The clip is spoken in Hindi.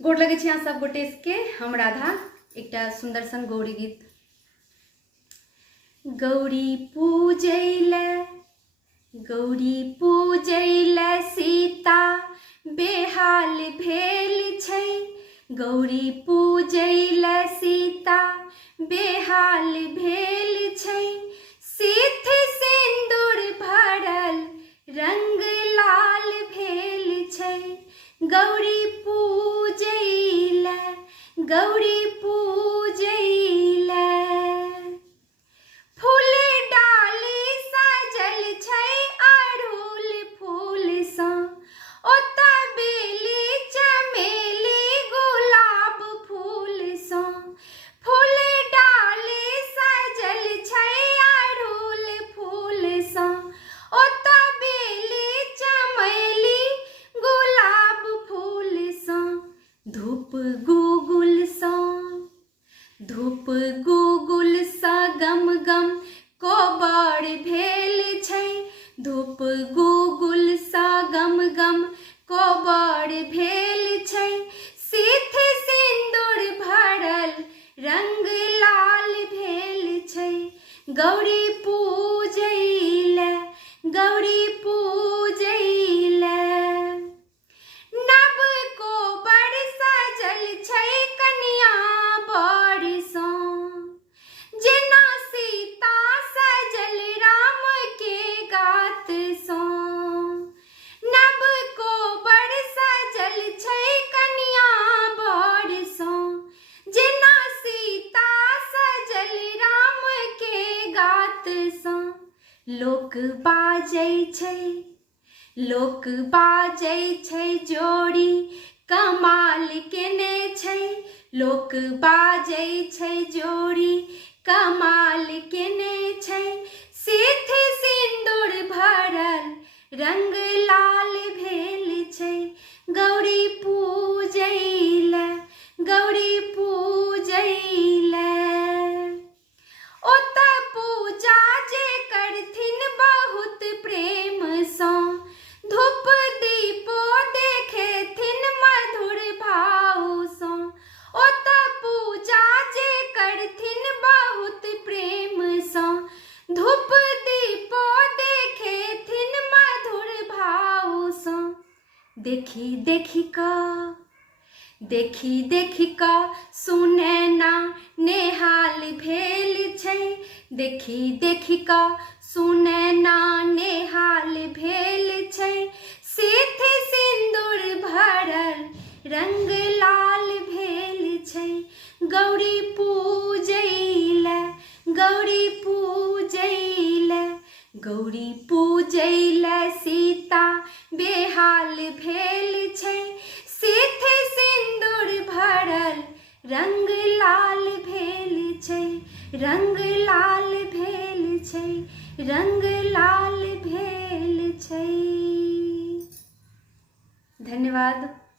गोड़ लगे छी अहाँ सब गोटे के। हम राधा एकटा सुंदर सन गौरी गीत। गौरी पूजैले सीता बेहाल भेल छै। गौरी पूजैले सीता बेहाल भेल छै। सिथ सिंदूर भरल रंग लाल भेल छै। गौरी पूजैले फूल डाली सजल छै अड़हुल फूल सँ। ओतऽ बेली चमेली गुलाब फूल सँ। फूल डाली सजल छै अड़हुल फूल सँ। ओतऽ बेली चमेली गुलाब फूल सँ। धूप गुगुल सँ गम गम कोबर भेल छै। धूप गुगुल सँ गम गम कोबर भेल छै। सिथ सिंदूर भरल रंग लाल भेल छै। गौरी पूजैले नव कोबर सजल छै कनिया बर सँ। जेना सीता सजल राम के गात सँ। नव कोबर सजल छै कनिया बर सँ। जेना सीता सजल राम के गात सँ। लोक बाजै छै जोड़ी कमाल केने छै। लोक बाजै छै जोड़ी कमाल केने छै। सिथ सिंदूर भरल रंग लाल भेल छै। गौरी पूजैले ओतऽ पूजा जे करथिन बहुत प्रेम सँ। धूप दीपो देखेथिन मधुर भाव सँ। ओतऽ पूजा जे करथिन बहुत प्रेम सँ। धूप दीपो देखेथिन मधुर भाव सँ। देखी कऽ सुनैना नेहाल भेल छै। देखी कऽ सुनैना नेहाल भेल छै। सिथ सिंदूर भरल रंग लाल भेल छै। गौरी पूजैले सीता बेहाल भेल छै। सिथ सिंदूर भरल रंग लाल भेल छै। धन्यवाद।